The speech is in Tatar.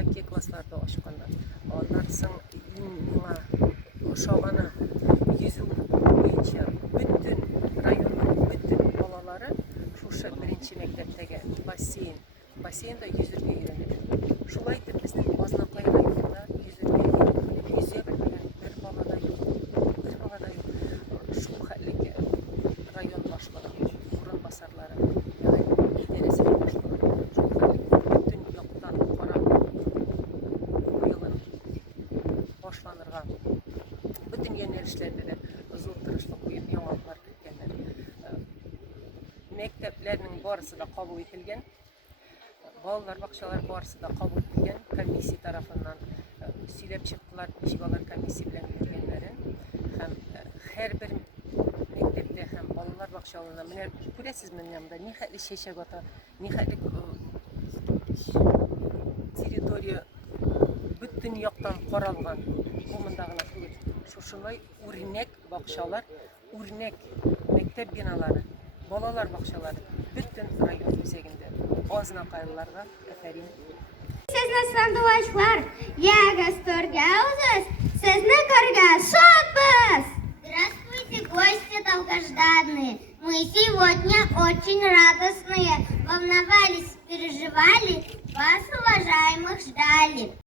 1-2 классларда ашкандар. Ondan soň mиңа ошогана yüzүү боюнча бүттүн райондун бүттүн балалары шушы 1-нчи мектептеги бассейнда yüzүүгө үйрөнүп. Шулай итеп биздин Базнакай районунда yüzүүгө yüзө билген бир бала да жок. Шул хәтлек район башлыгы, урын басарлары, идарәсе башлыгы. Шул хәтлек бүттүн яктан карап коюлган башланырга. Bütün yönelişlerde de zor tırışlık koyup yamanlar kürtkenler. Mekteplerinin barısı da kabul edilgen. Balalar bakçalar barısı da kabul edilgen. Komissiya tarafından söylep çıktılar. Nişibalar komissiya bilen kürtkenlerin. Hem her bir mektepte hem balalar bakçalarına göresiz benim yanımda nihatli şeşegata, nihatli teritoriya bütün yaktan qaralgan. Bu mındağına tügül. Şuşulay örnek bakşalar, örnek mektep binaları, balalar bakşaları bütün rayon üzerinde. Azına kayılarga aferin. Sizni sanduvaçlar, ягоз торгаузас, sizni көргә шатбыз! Здравствуйте, гости долгожданные. Мы сегодня очень радостные.